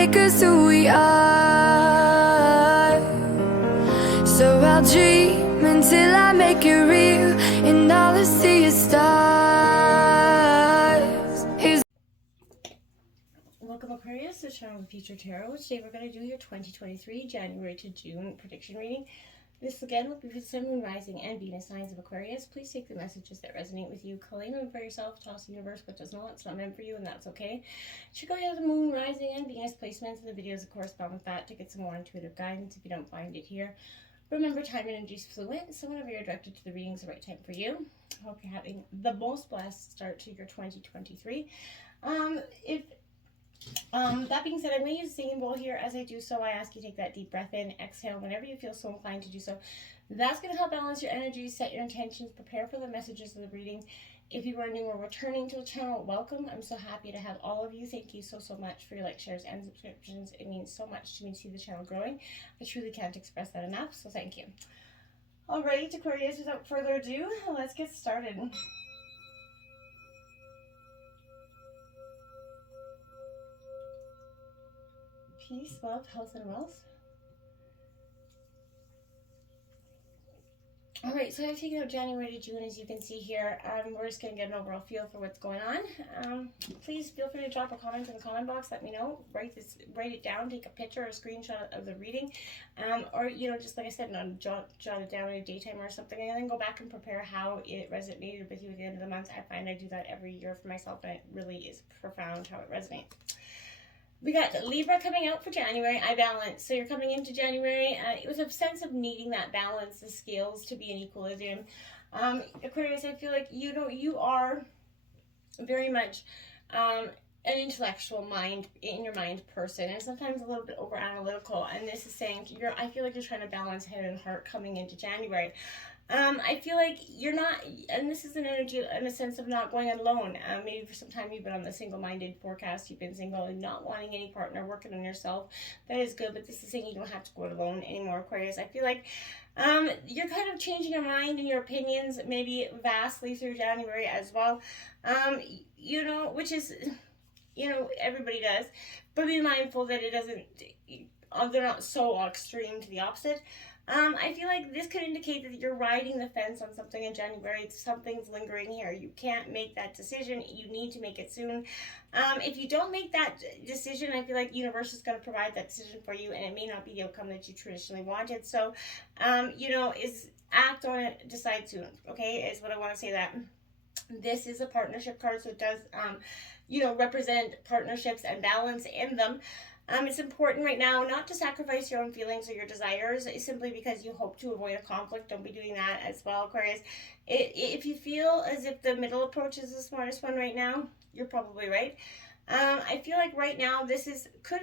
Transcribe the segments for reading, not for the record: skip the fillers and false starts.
make us who we are. So I'll dream until I make it real, and all I see is stars. Welcome, Aquarius, to Channel of Future Tarot. Today we're going to do your 2023 January to June prediction reading. This again will be for the Sun, Moon, Rising, and Venus signs of Aquarius. Please take the messages that resonate with you, claim them for yourself, toss the universe what does not. It's not meant for you, and that's okay. Check out the Moon, Rising, and Venus placements and the videos that correspond with that to get some more intuitive guidance if you don't find it here. Remember, time and energy is fluid, so whenever you're directed to the reading is the right time for you. I hope you're having the most blessed start to your 2023. That being said, I'm going to use a singing bowl here. As I do so, I ask you to take that deep breath in, exhale whenever you feel so inclined to do so. That's going to help balance your energy, set your intentions, prepare for the messages of the reading. If you are new or returning to the channel, welcome. I'm so happy to have all of you. Thank you so much for your likes, shares, and subscriptions. It means so much to me to see the channel growing. I truly can't express that enough, so thank you. Alright, Aquarius, without further ado, let's get started. Peace, love, health, and wealth. Alright, so I've taken out January to June, as you can see here. We're just going to get an overall feel for what's going on. Please feel free to drop a comment in the comment box. Let me know. Write it down. Take a picture or a screenshot of the reading. Or, just like I said, jot it down in a daytime or something. And then go back and prepare how it resonated with you at the end of the month. I find I do that every year for myself, and it really is profound how it resonates. We got Libra coming out for January, I balance. So you're coming into January. It was a sense of needing that balance, the scales to be in equilibrium. Aquarius, I feel like, you are very much an intellectual mind, in your mind person, and sometimes a little bit over analytical. And this is saying, I feel like you're trying to balance head and heart coming into January. I feel like you're not, and this is an energy in a sense of not going alone. Maybe for some time you've been on the single-minded forecast, you've been single and not wanting any partner, working on yourself. That is good, but this is saying you don't have to go it alone anymore, Aquarius. I feel like you're kind of changing your mind and your opinions maybe vastly through January as well. Which is, everybody does, but be mindful that it doesn't, they're not so extreme to the opposite. I feel like this could indicate that you're riding the fence on something in January. Something's lingering here. You can't make that decision. You need to make it soon. If you don't make that decision, I feel like the universe is going to provide that decision for you, and it may not be the outcome that you traditionally wanted. So, is act on it, decide soon, okay, is what I want to say. That this is a partnership card, so it does, represent partnerships and balance in them. It's important right now not to sacrifice your own feelings or your desires simply because you hope to avoid a conflict. Don't be doing that as well, Aquarius. If you feel as if the middle approach is the smartest one right now, you're probably right. I feel like right now could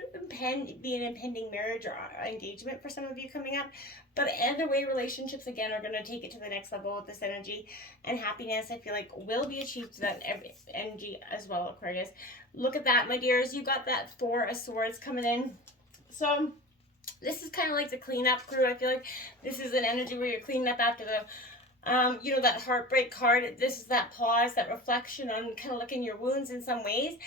be an impending marriage or engagement for some of you coming up. But either way, relationships again are going to take it to the next level with this energy, and happiness, I feel like, will be achieved to that energy as well, Aquarius. Look at that, my dears. You got that Four of Swords coming in. So this is kind of like the cleanup crew. I feel like this is an energy where you're cleaning up after the that heartbreak card. This is that pause, that reflection on kind of looking your wounds in some ways.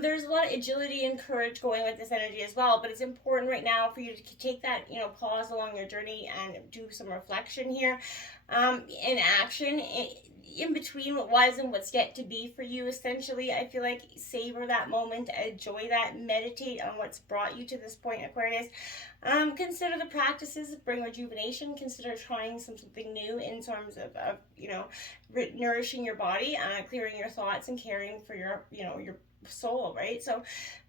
There's a lot of agility and courage going with this energy as well, but it's important right now for you to take that, pause along your journey and do some reflection here, in action, in between what was and what's yet to be for you. Essentially, I feel like savor that moment, enjoy that, meditate on what's brought you to this point, Aquarius. Consider the practices that bring rejuvenation. Consider trying something new in terms of nourishing your body, clearing your thoughts, and caring for your soul, right? So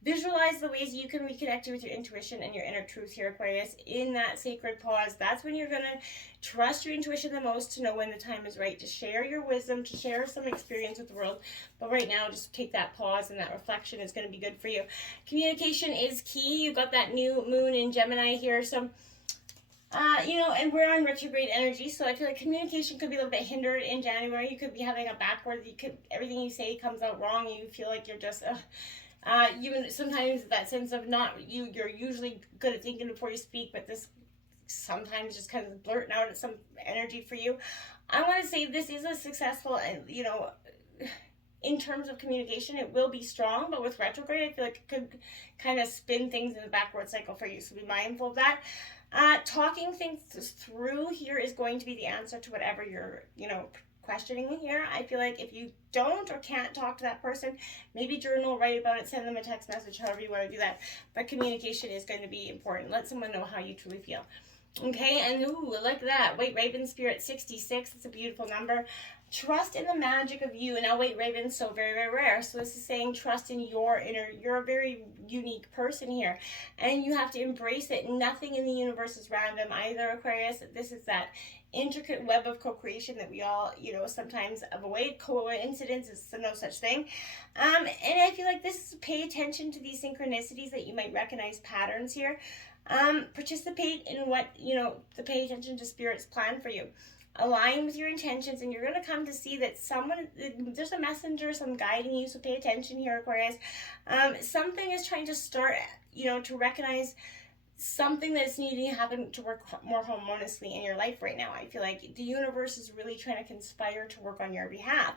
visualize the ways you can reconnect with your intuition and your inner truth here, Aquarius. In that sacred pause, that's when you're going to trust your intuition the most, to know when the time is right to share your wisdom, to share some experience with the world. But right now, just take that pause, and that reflection is going to be good for you. Communication is key. You got that new moon in Gemini here, so and we're on retrograde energy, so I feel like communication could be a little bit hindered in January. You could be having a backward, everything you say comes out wrong. You feel like you're just, even sometimes that sense of you're usually good at thinking before you speak, but this sometimes just kind of blurting out at some energy for you. I want to say this is a successful, in terms of communication, it will be strong, but with retrograde, I feel like it could kind of spin things in the backward cycle for you. So be mindful of that. Talking things through here is going to be the answer to whatever you're, questioning here. I feel like if you don't or can't talk to that person, maybe journal, write about it, send them a text message, however you want to do that. But communication is going to be important. Let someone know how you truly feel. Okay, and ooh, look at that. White Raven Spirit 66. It's a beautiful number. Trust in the magic of you. Now, White Raven's so very, very rare. So this is saying trust in your inner, you're a very unique person here. And you have to embrace it. Nothing in the universe is random either, Aquarius. This is that intricate web of co-creation that we all, sometimes avoid. Coincidence is no such thing. And I feel like this is, pay attention to these synchronicities that you might recognize patterns here. Participate in what, pay attention to Spirit's plan for you. Align with your intentions, and you're going to come to see that there's a messenger, some guiding you, so pay attention here, Aquarius. Something is trying to start, to recognize something that's needing to happen to work more harmoniously in your life right now. I feel like the universe is really trying to conspire to work on your behalf.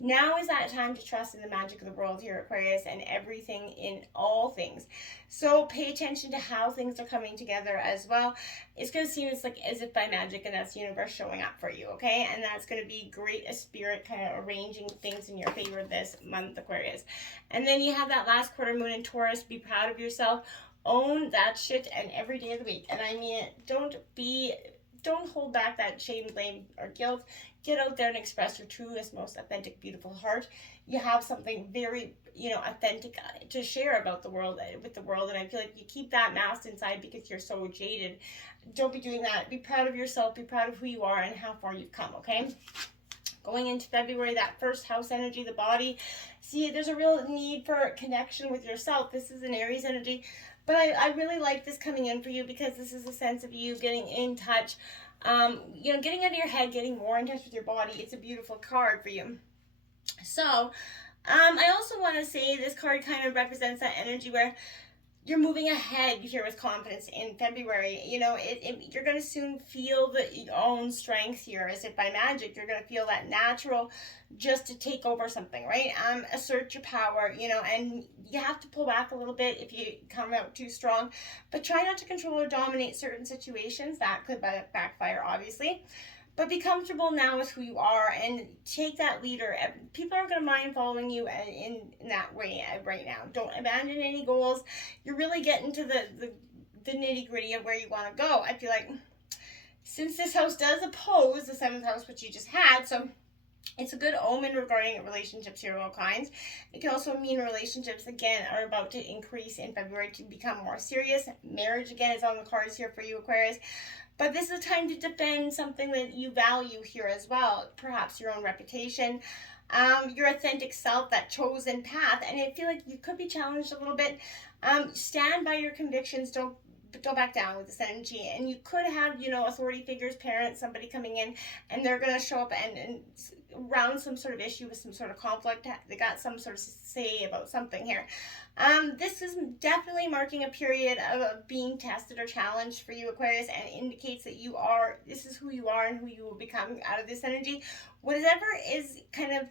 Now is that time to trust in the magic of the world here, Aquarius, and everything in all things. So pay attention to how things are coming together as well. It's going to seem as if by magic, and that's the universe showing up for you, okay? And that's going to be great, a spirit kind of arranging things in your favor this month, Aquarius. And then you have that last quarter moon in Taurus. Be proud of yourself. Own that shit and every day of the week. And I mean, don't hold back that shame, blame, or guilt. Get out there and express your truest, most authentic, beautiful heart. You have something very, authentic to share about the world, with the world. And I feel like you keep that masked inside because you're so jaded. Don't be doing that. Be proud of yourself. Be proud of who you are and how far you've come, okay? Going into February, that first house energy, the body. See, there's a real need for connection with yourself. This is an Aries energy. But I really like this coming in for you because this is a sense of you getting in touch, getting out of your head, getting more in touch with your body. It's a beautiful card for you. So, I also want to say this card kind of represents that energy where you're moving ahead here with confidence in February. You're going to soon feel your own strength here, as if by magic. You're going to feel that natural just to take over something, right? Assert your power, and you have to pull back a little bit if you come out too strong, but try not to control or dominate certain situations. That could backfire, obviously. But be comfortable now with who you are and take that leader. People aren't going to mind following you in that way right now. Don't abandon any goals. You're really getting to the nitty gritty of where you want to go. I feel like since this house does oppose the 7th house, which you just had, so it's a good omen regarding relationships here of all kinds. It can also mean relationships, again, are about to increase in February to become more serious. Marriage, again, is on the cards here for you, Aquarius. But this is a time to defend something that you value here as well. Perhaps your own reputation, your authentic self, that chosen path. And I feel like you could be challenged a little bit. Stand by your convictions. Don't back down with this energy. And you could have, authority figures, parents, somebody coming in, and they're going to show up and around some sort of issue with some sort of conflict. They got some sort of say about something here. This is definitely marking a period of being tested or challenged for you, Aquarius, and indicates that this is who you are and who you will become out of this energy. Whatever is kind of,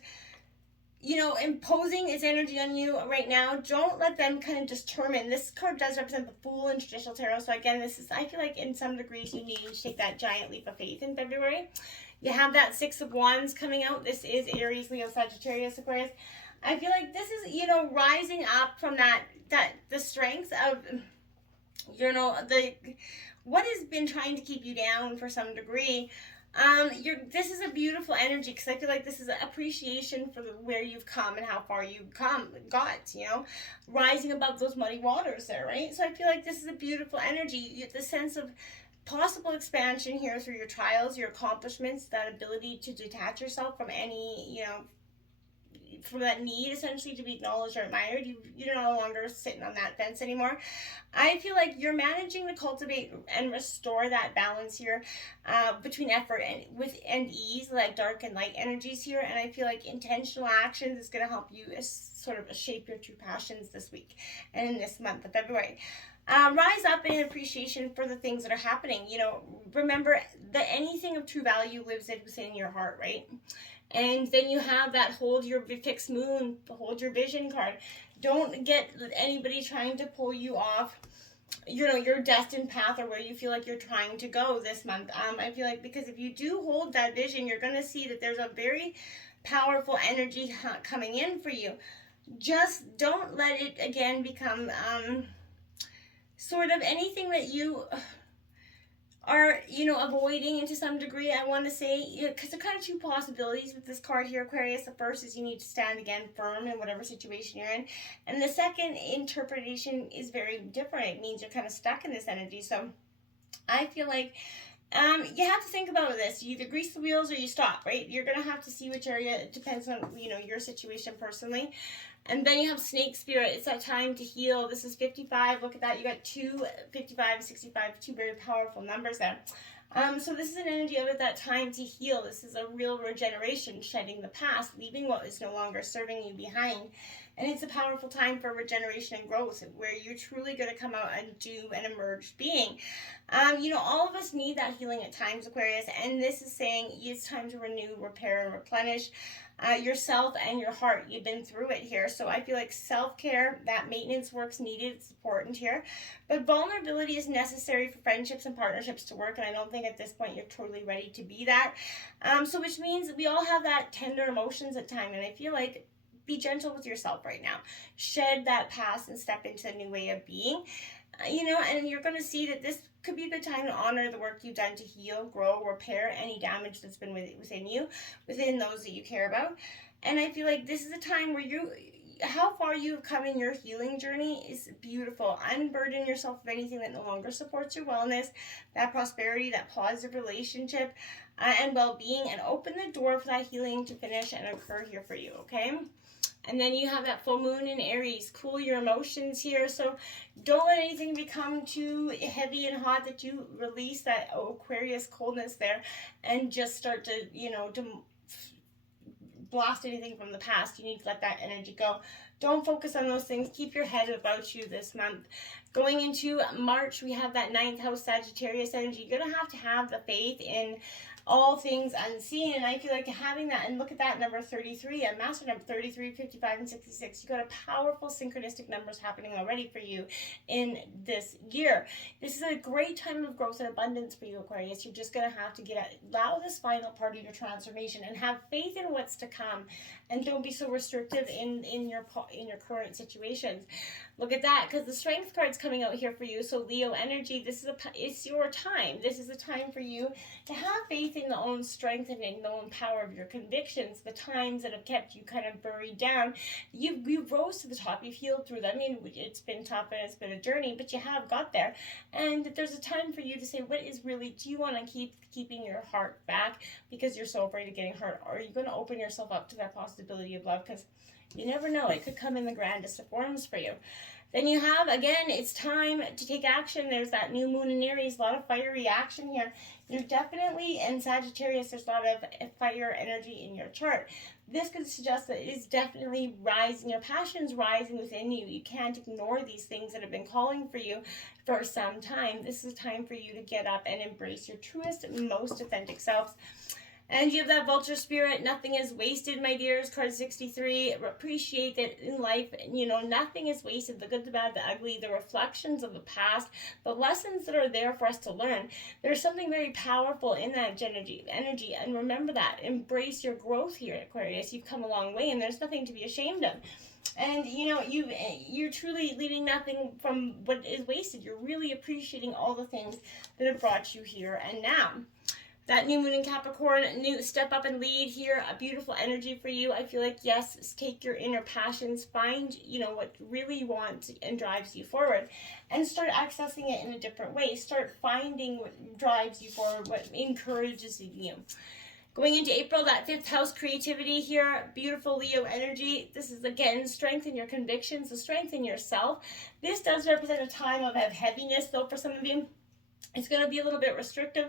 imposing its energy on you right now, don't let them kind of determine. This card does represent the Fool in traditional tarot. So again, I feel like in some degrees you need to take that giant leap of faith in February. You have that 6 of Wands coming out. This is Aries, Leo, Sagittarius, Aquarius. I feel like this is, rising up from the strength of, what has been trying to keep you down for some degree. This is a beautiful energy because I feel like this is an appreciation for where you've come and how far you've got, rising above those muddy waters there, right? So I feel like this is a beautiful energy, the sense of possible expansion here through your trials, your accomplishments, that ability to detach yourself from any, from that need essentially to be acknowledged or admired. You're no longer sitting on that fence anymore. I feel like you're managing to cultivate and restore that balance here between effort and ease, like dark and light energies here. And I feel like intentional actions is going to help you sort of shape your true passions this week and in this month of February. Rise up in appreciation for the things that are happening. Remember that anything of true value lives within your heart, right? And then you have that hold your fixed moon, hold your vision card. Don't get anybody trying to pull you off, you know, your destined path or where you feel like you're trying to go this month. I feel like because if you do hold that vision, you're going to see that there's a very powerful energy coming in for you. Just don't let it again become sort of anything that you are, you know, avoiding to some degree, I want to say, because there are kind of two possibilities with this card here, Aquarius. The first is you need to stand again firm in whatever situation you're in, and the second interpretation is very different. It means you're kind of stuck in this energy. So I feel like you have to think about this. You either grease the wheels or you stop, right? You're going to have to see which area. It depends on, you know, your situation personally. And then you have snake spirit. It's that time to heal. This is 55. Look at that. You got 2, 55, 65, 2 very powerful numbers there. So this is an energy of that time to heal. This is a real regeneration, shedding the past, leaving what is no longer serving you behind. And it's a powerful time for regeneration and growth where you're truly going to come out and do an emerged being. You know, all of us need that healing at times, Aquarius. And this is saying it's time to renew, repair, and replenish yourself and your heart. You've been through it here. So I feel like self-care, that maintenance work's needed. It's important here. But vulnerability is necessary for friendships and partnerships to work. And I don't think at this point you're totally ready to be that. So which means we all have that tender emotions at times. And I feel like be gentle with yourself right now. Shed that past and step into a new way of being. You know, and you're going to see that this could be a good time to honor the work you've done to heal, grow, repair any damage that's been within you, within those that you care about. And I feel like this is a time where how far you've come in your healing journey is beautiful. Unburden yourself of anything that no longer supports your wellness, that prosperity, that positive relationship, and well-being, and open the door for that healing to finish and occur here for you, okay? And then you have that full moon in Aries. Cool your emotions here. So don't let anything become too heavy and hot that you release that Aquarius coldness there and just start to, you know, to blast anything from the past. You need to let that energy go. Don't focus on those things. Keep your head about you this month. Going into March, we have that 9th house Sagittarius energy. You're going to have the faith in all things unseen, and I feel like having that, and look at that number 33, a master number 33, 55, and 66. You got a powerful synchronistic numbers happening already for you in this year. This is a great time of growth and abundance for you, Aquarius. You're just going to have to allow this final part of your transformation and have faith in what's to come, and don't be so restrictive in your current situations. Look at that, because the strength card's coming out here for you. So Leo energy, it's your time. This is a time for you to have faith in the own strength and in the own power of your convictions. The times that have kept you kind of buried down, you rose to the top. You've healed through them. I mean, it's been tough and it's been a journey, but you have got there. And there's a time for you to say, what is really, do you want to keeping your heart back because you're so afraid of getting hurt? Or are you going to open yourself up to that possibility of love? Because you never know. It could come in the grandest of forms for you. Then you have, again, it's time to take action. There's that new moon in Aries, a lot of fiery action here. You're definitely, in Sagittarius, there's a lot of fire energy in your chart. This could suggest that it is definitely rising. Your passion's rising within you. You can't ignore these things that have been calling for you for some time. This is time for you to get up and embrace your truest, most authentic selves. And you have that vulture spirit. Nothing is wasted, my dears. Card 63. Appreciate that in life, you know, nothing is wasted. The good, the bad, the ugly, the reflections of the past, the lessons that are there for us to learn. There's something very powerful in that energy. And remember that. Embrace your growth here, Aquarius. You've come a long way, and there's nothing to be ashamed of. And, you know, you're truly leaving nothing from what is wasted. You're really appreciating all the things that have brought you here and now. That new moon in Capricorn, new step up and lead here, a beautiful energy for you. I feel like, yes, take your inner passions, find, you know, what really you want and drives you forward, and start accessing it in a different way. Start finding what drives you forward, what encourages you. Going into April, that 5th house creativity here, beautiful Leo energy. This is, again, strengthen your convictions, the strength in yourself. This does represent a time of heaviness, though, for some of you. It's going to be a little bit restrictive.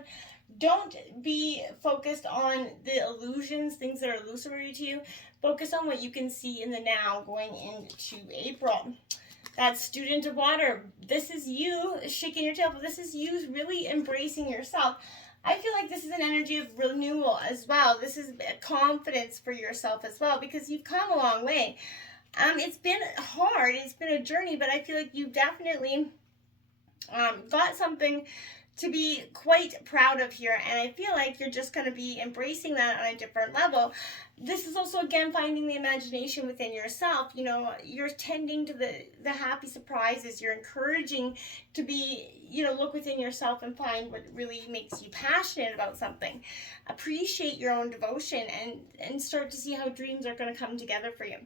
Don't be focused on the illusions, things that are illusory to you. Focus on what you can see in the now going into April. That student of water, this is you shaking your tail. This is you really embracing yourself. I feel like this is an energy of renewal as well. This is confidence for yourself as well, because you've come a long way. It's been hard, it's been a journey, but I feel like you definitely got something to be quite proud of here, and I feel like you're just going to be embracing that on a different level. This is also, again, finding the imagination within yourself. You know, you're tending to the happy surprises. You're encouraging to be, you know, look within yourself and find what really makes you passionate about something. Appreciate your own devotion, and start to see how dreams are going to come together for you.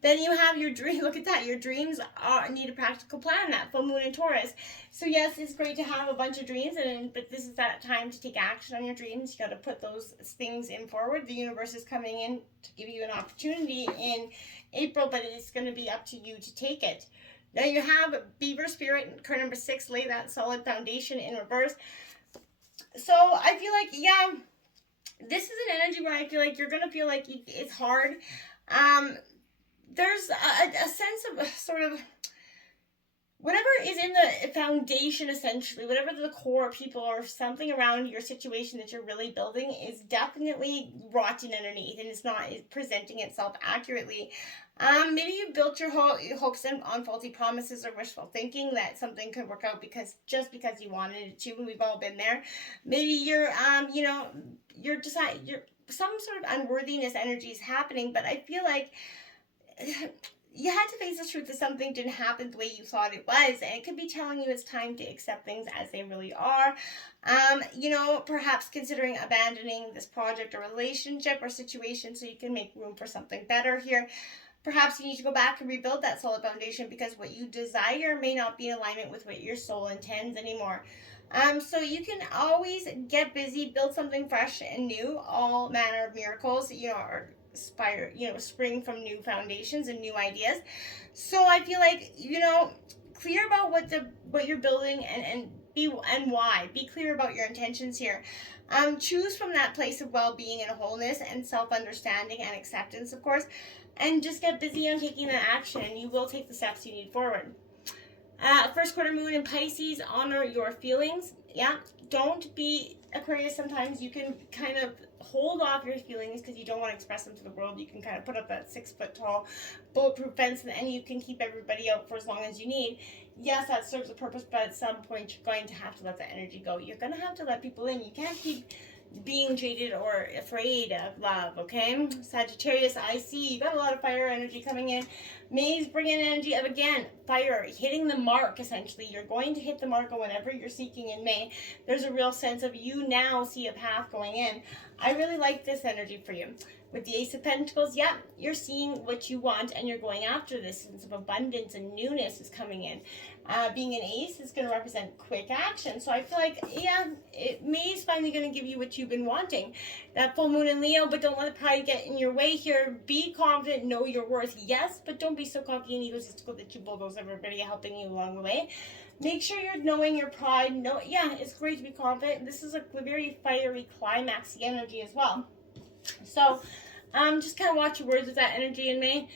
Then you have your dream. Look at that. Your dreams need a practical plan. That full moon in Taurus. So yes, it's great to have a bunch of dreams, but this is that time to take action on your dreams. You got to put those things in forward. The universe is coming in to give you an opportunity in April, but it's going to be up to you to take it. Now you have Beaver Spirit, card number 6. Lay that solid foundation in reverse. So I feel like, yeah, this is an energy where I feel like you're going to feel like it's hard. There's a sense of sort of whatever is in the foundation, essentially, whatever the core people or something around your situation that you're really building is definitely rotten underneath, and it's not presenting itself accurately. Maybe you built your hopes on faulty promises or wishful thinking that something could work out because you wanted it to, and we've all been there. Maybe you're some sort of unworthiness energy is happening, but I feel like you had to face the truth that something didn't happen the way you thought it was, and it could be telling you it's time to accept things as they really are. Perhaps considering abandoning this project or relationship or situation so you can make room for something better here. Perhaps you need to go back and rebuild that solid foundation because what you desire may not be in alignment with what your soul intends anymore. So you can always get busy, build something fresh and new, all manner of miracles, spring from new foundations and new ideas. So I feel like, clear about what you're building and why. Be clear about your intentions here. Choose from that place of well-being and wholeness and self-understanding and acceptance, of course, and just get busy on taking that action, and you will take the steps you need forward. First quarter moon in Pisces, honor your feelings. Yeah, don't be Aquarius. Sometimes you can kind of hold off your feelings because you don't want to express them to the world. You can kind of put up that 6-foot tall bulletproof fence, and you can keep everybody out for as long as you need. Yes, that serves a purpose, but at some point you're going to have to let that energy go. You're going to have to let people in. You can't keep being jaded or afraid of love, okay? Sagittarius, I see you got a lot of fire energy coming in. May's bringing energy of, again, fire, hitting the mark, essentially. You're going to hit the mark on whatever you're seeking in May. There's a real sense of you now see a path going in. I really like this energy for you. With the Ace of Pentacles, yeah, you're seeing what you want and you're going after this. Sense of abundance and newness is coming in. Being an ace is going to represent quick action. So I feel like, yeah, May is finally going to give you what you've been wanting. That full moon in Leo, but don't let the pride get in your way here. Be confident, know your worth, yes, but don't be so cocky and egotistical that you bulldoze everybody helping you along the way. Make sure you're knowing your pride. Yeah, it's great to be confident. This is a very fiery climaxy energy as well. So just kind of watch your words with that energy in May.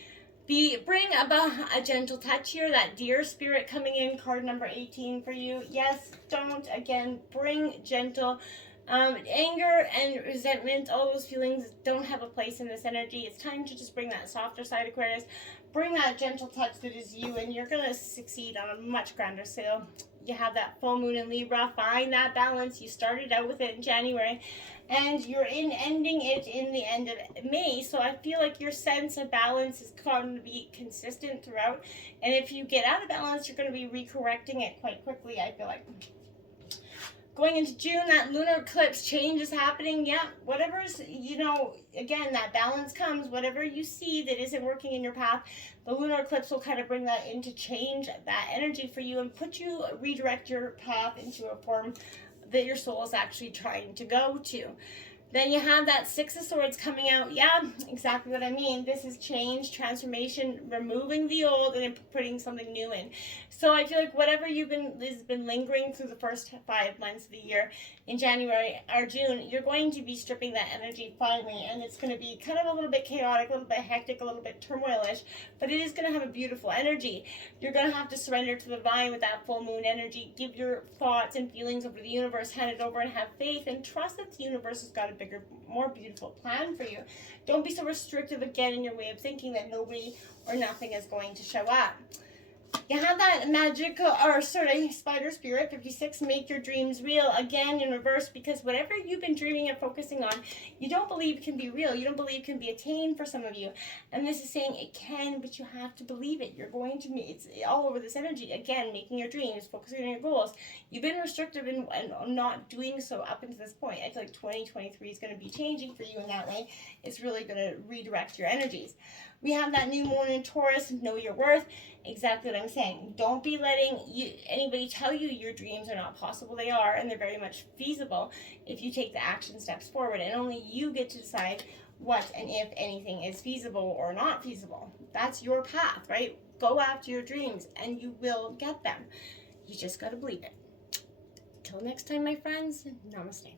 Bring about a gentle touch here, that deer spirit coming in, card number 18 for you. Yes, bring gentle anger and resentment, all those feelings don't have a place in this energy. It's time to just bring that softer side, Aquarius. Bring that gentle touch that is you, and you're going to succeed on a much grander scale. You have that full moon in Libra. Find that balance. You started out with it in January, and you're ending it in the end of May. So I feel like your sense of balance is going to be consistent throughout. And if you get out of balance, you're going to be recorrecting it quite quickly, I feel like. Going into June, that lunar eclipse change is happening. Yeah, whatever's, again, that balance comes. Whatever you see that isn't working in your path, the lunar eclipse will kind of bring that into change, that energy for you, and redirect your path into a form that your soul is actually trying to go to. Then you have that Six of Swords coming out. Yeah, exactly what I mean. This is change, transformation, removing the old and putting something new in. So I feel like whatever has been lingering through the first 5 months of the year, in January or June, you're going to be stripping that energy finally, and it's going to be kind of a little bit chaotic, a little bit hectic, a little bit turmoilish, but it is going to have a beautiful energy. You're going to have to surrender to the divine with that full moon energy. Give your thoughts and feelings over to the universe, hand it over, and have faith and trust that the universe has got a bigger, more beautiful plan for you. Don't be so restrictive again in your way of thinking that nobody or nothing is going to show up. You have that spider spirit, 56, make your dreams real, again in reverse, because whatever you've been dreaming and focusing on, you don't believe can be real. You don't believe can be attained for some of you. And this is saying it can, but you have to believe it. You're going to meet, it's all over this energy. Again, making your dreams, focusing on your goals. You've been restrictive and not doing so up until this point. I feel like 2023 is going to be changing for you in that way. It's really going to redirect your energies. We have that new moon in Taurus, know your worth. Exactly what I'm saying. Don't be letting anybody tell you your dreams are not possible. They are, and they're very much feasible if you take the action steps forward. And only you get to decide what and if anything is feasible or not feasible. That's your path, right? Go after your dreams, and you will get them. You just got to believe it. Till next time, my friends, namaste.